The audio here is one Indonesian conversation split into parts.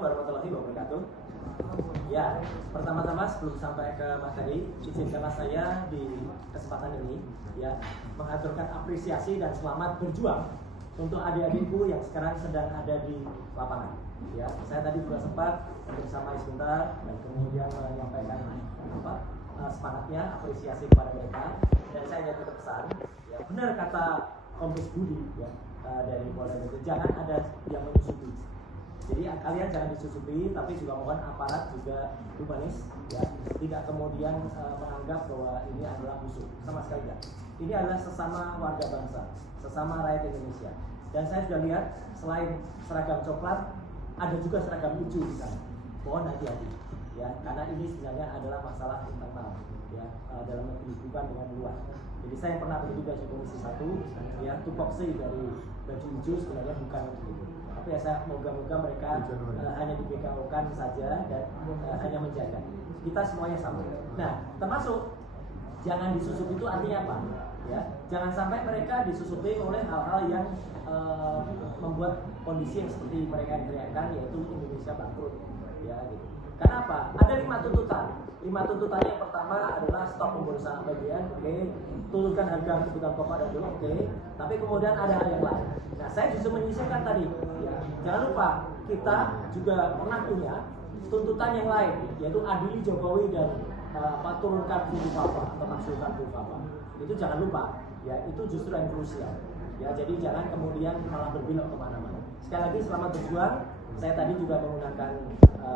Assalamualaikum warahmatullahi wabarakatuh. Ya, pertama-tama sebelum sampai ke materi, izinkanlah saya di kesempatan ini ya mengaturkan apresiasi dan selamat berjuang untuk adik-adikku yang sekarang sedang ada di lapangan. Ya, saya tadi juga sempat bersama sebentar dan kemudian menyampaikan semangatnya, apresiasi kepada mereka, dan saya hanya berpesan, ya benar kata Kombes Budi ya dari Polda Metro, jangan ada yang menyusupi. Jadi kalian jangan disusupi, tapi juga mohon aparat juga humanis, ya tidak kemudian menganggap bahwa ini adalah musuh, sama sekali tidak. Ini adalah sesama warga bangsa, sesama rakyat Indonesia. Dan saya sudah lihat selain seragam coklat, ada juga seragam hijau di sana. Mohon hati-hati, ya karena ini sebenarnya adalah masalah internal, ya dalam negeri bukan dengan luar. Jadi saya pernah bertugas di Komisi 1, ya tupoksi dari baju hijau sebenarnya bukan itu. Tapi ya saya moga-moga mereka hanya di BKO-kan saja dan hanya menjaga. Kita semuanya sama. Nah, termasuk jangan disusupi itu artinya apa? Ya, jangan sampai mereka disusupi oleh hal-hal yang membuat kondisi yang seperti mereka yang teriakkan, yaitu Indonesia bangkrut. Ya, gitu. Karena apa? Ada 5 tuntutan. 5 tuntutan yang pertama adalah stop pemborosan APBN, oke. Turunkan harga kebutuhan pokok dan dulu, oke. Tapi kemudian ada hal yang lain. Nah, saya justru menyisipkan tadi, ya, jangan lupa kita juga pernah punya tuntutan yang lain, yaitu adili Jokowi dan turunkan Buku Papa atau maksulkan Buku Papa. Itu jangan lupa, ya itu justru yang krusial. Ya, jadi jangan kemudian malah berbelok kemana-mana. Sekali lagi selamat berjuang. Saya tadi juga menggunakan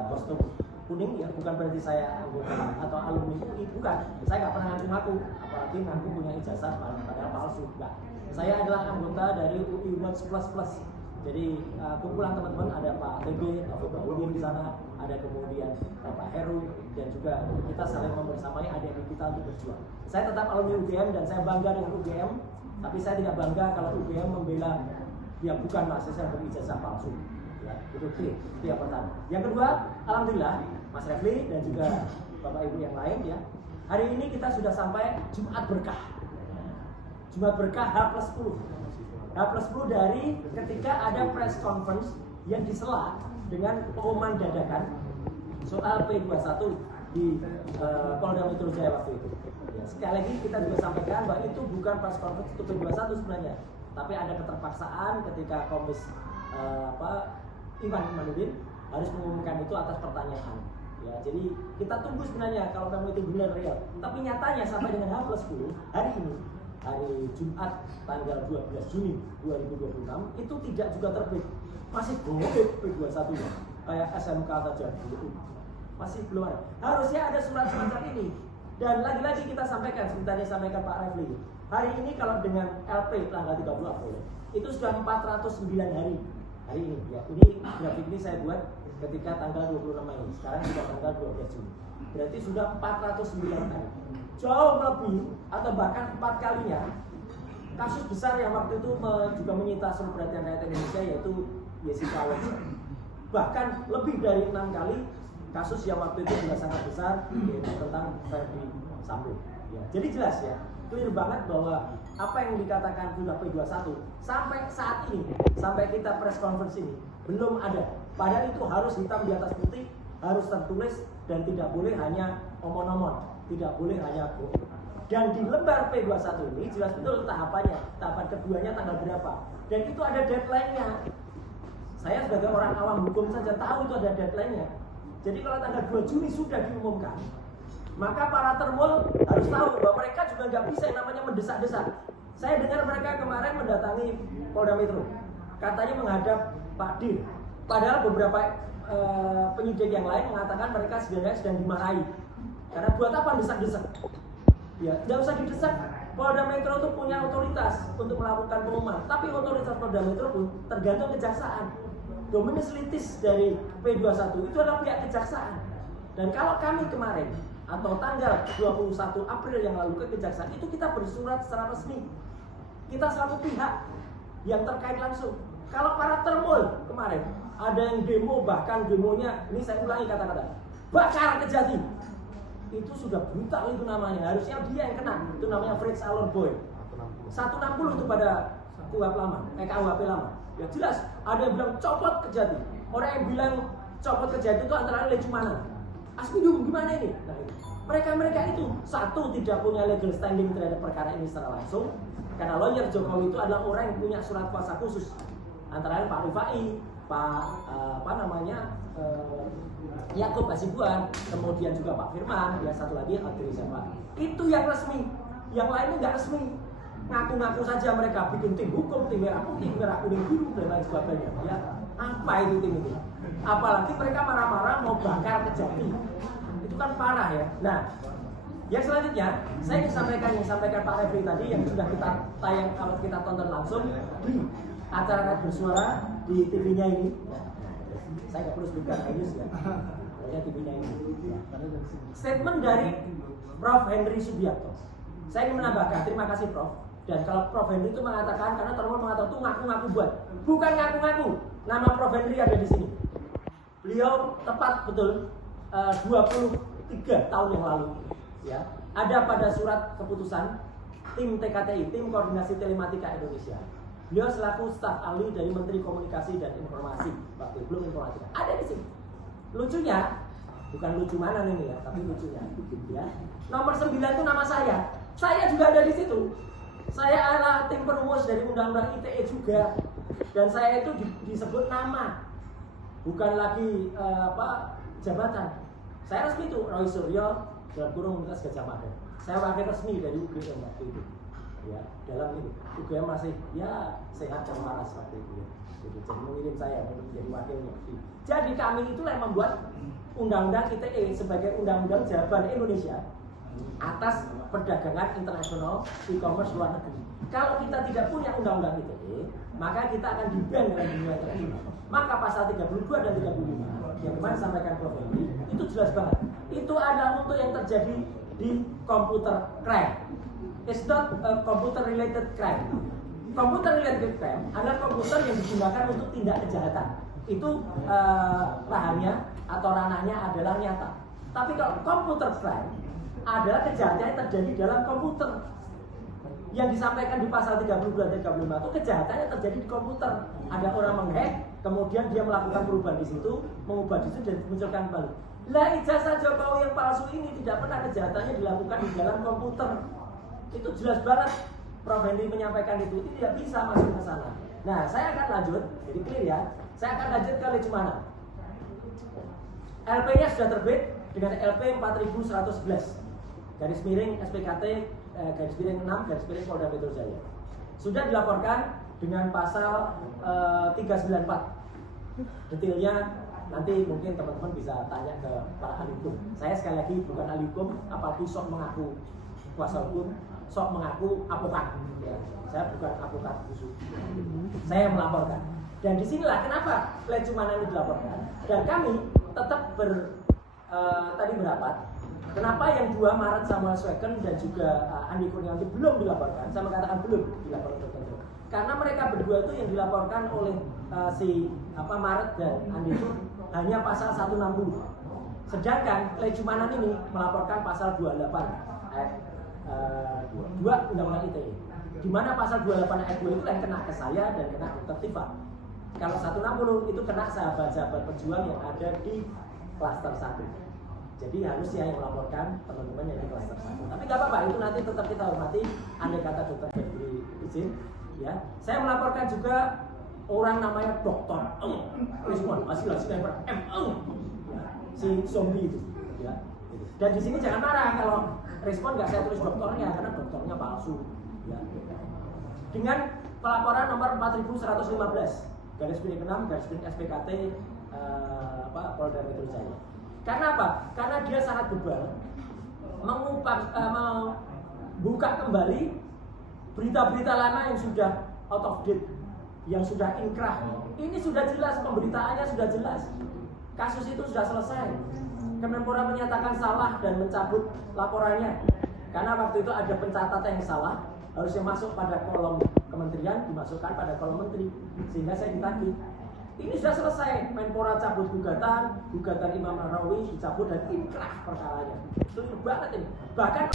kostum kuning, ya bukan berarti saya anggota atau alumni UI, bukan. Saya nggak pernah ngaku-ngaku, apalagi ngaku punya ijazah padahal palsu. Enggak. Saya adalah anggota dari UI Watch Plus Plus. Jadi kumpulan teman-teman ada Pak TB, Pak Udin di sana, ada kemudian Pak Heru, dan juga kita saling membersamai adik-adik kita untuk berjuang. Saya tetap alumni UGM dan saya bangga dengan UGM, tapi saya tidak bangga kalau UGM membela yang bukan mahasiswa berijazah palsu. Ya, itu yang pertama. Yang kedua, alhamdulillah Mas Refli dan juga Bapak Ibu yang lain ya. Hari ini kita sudah sampai Jumat Berkah. Jumat Berkah H+10. H+10 dari ketika ada press conference yang disela dengan pengumuman dadakan soal P21 di Polda Metro Jaya waktu itu. Ya, sekali lagi kita juga sampaikan bahwa itu bukan press conference untuk P21 sebenarnya, tapi ada keterpaksaan ketika Kombes Iwan Imanuddin harus mengumumkan itu atas pertanyaan. Ya, jadi kita tunggu sebenarnya kalau memang itu benar real. Tapi nyatanya sampai dengan H+10 hari ini, hari Jumat tanggal 12 Juni 2026 itu tidak juga terbit. Masih goib P21 nya. Kayak SMK saja masih belum ada. Harusnya ada surat semacam ini. Dan lagi-lagi kita sampaikan, sebentar disampaikan Pak Refli. Hari ini kalau dengan LP tanggal 30 April itu sudah 409 hari. Hari ini ya. Ini grafik ini saya buat ketika tanggal 26 Mei. Sekarang sudah tanggal 12 Juni. Berarti sudah 409 hari. Jauh lebih atau bahkan 4 kalinya kasus besar yang waktu itu juga menyita seluruh perhatian rakyat Indonesia, yaitu Jessica Wongso. Bahkan lebih dari 6 kali kasus yang waktu itu juga sangat besar, yaitu tentang Verdi Sambo. Ya, jadi jelas ya, clear banget bahwa apa yang dikatakan sudah P21 sampai saat ini, sampai kita press conference ini belum ada. Padahal itu harus hitam di atas putih, harus tertulis dan tidak boleh hanya omong-omong, tidak boleh hanya bohong. Dan di lembar P21 ini jelas betul tahapannya, tahapan keduanya tanggal berapa, dan itu ada deadline-nya. Saya sebagai orang awam hukum saja tahu itu ada deadline-nya. Jadi kalau tanggal 2 Juni sudah diumumkan, maka para termul harus tahu bahwa mereka juga nggak bisa yang namanya mendesak-desak. Saya dengar mereka kemarin mendatangi Polda Metro, katanya menghadap Pak Dir. Padahal beberapa penyidik yang lain mengatakan mereka sebenarnya sedang dimarahi. Karena buat apa desak-desak? Ya, nggak usah didesak. Polda Metro itu punya otoritas untuk melakukan pengumuman, tapi otoritas Polda Metro pun tergantung kejaksaan. Dominus litis dari P21 itu adalah pihak kejaksaan. Dan kalau kami kemarin atau tanggal 21 April yang lalu ke kejaksaan itu kita bersurat secara resmi. Kita selaku pihak yang terkait langsung. Kalau para termul kemarin ada yang demo, bahkan demonya, ini saya ulangi kata-kata, bakar Kejati. Itu sudah brutal itu namanya. Harusnya dia yang kena. Itu namanya Fritz Alorboy. 160 itu pada KUHP lama, KUHP lama. Ya jelas, ada yang bilang copot Kejati. Orang yang bilang copot kerja itu antara lain cuma Asmidum gimana ini? Nah, mereka itu satu tidak punya legal standing terhadap perkara ini secara langsung, karena lawyer Jokowi itu adalah orang yang punya surat kuasa khusus antara lain Pak Rifai, Yakub Hasibuan, kemudian juga Pak Firman, ya satu lagi Adri siapa? Itu yang resmi, yang lainnya nggak resmi. Ngaku-ngaku saja mereka bikin tim hukum, tim merah putih, merah kuning biru dan lain sebagainya. Ya, apa itu tim itu? Apalagi mereka marah-marah mau bakar Kejati. Itu kan parah ya. Nah, yang selanjutnya saya ingin sampaikan yang disampaikan Pak Refri tadi yang sudah kita tayang kalau kita tonton langsung di acara Rakyat Bersuara di TV-nya ini. Saya nggak perlu sebutkan news ya. Pokoknya TV-nya ini. Statement dari Prof. Henry Subiakto. Saya ingin menambahkan, terima kasih Prof. Dan kalau Prof. Henry itu mengatakan, karena teman-teman mengatakan itu ngaku-ngaku buat, bukan ngaku-ngaku. Nama Prof. Henry ada di sini. Beliau tepat betul 23 tahun yang lalu, ya, ada pada surat keputusan tim TKTI, tim Koordinasi Telematika Indonesia. Beliau selaku staf ahli dari Menteri Komunikasi dan Informasi, waktu belum informatika, ada di sini. Lucunya, bukan lucu mana nih ya, tapi lucunya, ya. Nomor 9 itu nama saya juga ada di situ. Saya adalah tim perumus dari Undang-Undang ITE juga, dan saya itu disebut nama. Bukan lagi jabatan. Saya resmi itu Roy Suryo dalam kurung Universitas Gadjah Mada. Saya wakil resmi dari UGM waktu itu. Ya, dalam ini UGM masih ya sehat dan waras waktu itu. Ya. Jadi mengirim saya untuk menjadi wakilnya. Jadi kami itulah yang membuat Undang-Undang ITE sebagai Undang-Undang Jaban Indonesia atas perdagangan internasional e-commerce luar negeri. Kalau kita tidak punya Undang-Undang ITE, maka kita akan di-ban dalam dunia internasional. Maka pasal 32 dan 35 yang kemarin sampaikan Prof. Henry itu jelas banget. Itu adalah untuk yang terjadi di computer crime. It's not a computer related crime. Computer related crime adalah komputer yang digunakan untuk tindak kejahatan. Itu lahannya atau ranahnya adalah nyata. Tapi kalau computer crime adalah kejahatan yang terjadi dalam komputer. Yang disampaikan di pasal 32 dan 35 itu kejahatannya terjadi di komputer. Ada orang menghack, kemudian dia melakukan perubahan di situ, mengubah di situ dan dimunculkan kembali. Lah ijazah Jokowi yang palsu ini tidak pernah kejahatannya dilakukan di dalam komputer. Itu jelas banget. Prof. Henry menyampaikan itu tidak bisa masuk ke sana. Nah, saya akan lanjut, jadi clear ya. Saya akan lanjut ke Lecumana. LP-nya sudah terbit dengan LP 4111. Garis miring SPKT garis miring 6 garis miring Polda Metro Jaya. Sudah dilaporkan dengan pasal 394. Detailnya nanti mungkin teman-teman bisa tanya ke para ahli hukum. Saya sekali lagi bukan ahli hukum, apalagi sok mengaku kuasa hukum, sok mengaku avokat. Ya, saya bukan avokat khusus. Saya melaporkan. Dan disinilah kenapa Lecumana ini dilaporkan. Dan kami tetap tadi berapat. Kenapa yang 2 Maret Samuel Sweken dan juga Andi Kurniawanti belum dilaporkan? Saya mengatakan belum dilaporkan tertentu. Karena mereka berdua itu yang dilaporkan oleh Maret dan Andi itu hanya pasal 160. Sedangkan Lecumana ini melaporkan pasal 28 ayat 2 Undang-Undang ITE. Di mana pasal 28 ayat 2 itu yang kena ke saya dan kena Dr. Tifa. Kalau 160 itu kena sahabat-sahabat pejuang yang ada di klaster 1. Jadi harusnya yang melaporkan teman-teman yang di klaster 1. Tapi nggak apa-apa, itu nanti tetap kita hormati. Andai kata dokter diberi izin, ya. Saya melaporkan juga orang namanya Dokter Respon, masih sniper si zombie itu, ya. Dan di sini jangan marah kalau respon nggak saya tulis dokternya karena dokternya palsu, ya. Dengan pelaporan nomor 4115 garis miring 6 garis miring SPKT Polda Metro Jaya. Karena apa? Karena dia sangat bebal membuka kembali berita-berita lama yang sudah out of date, yang sudah inkrah. Ini sudah jelas, pemberitaannya sudah jelas. Kasus itu sudah selesai. Kemenpora menyatakan salah dan mencabut laporannya. Karena waktu itu ada pencatatan yang salah, harusnya masuk pada kolom kementerian, dimasukkan pada kolom menteri. Sehingga saya ditagih. Ini sudah selesai, Menpora cabut gugatan Imam Nahrawi dicabut dan inkrah perkaranya. Itu banget ini. Bahkan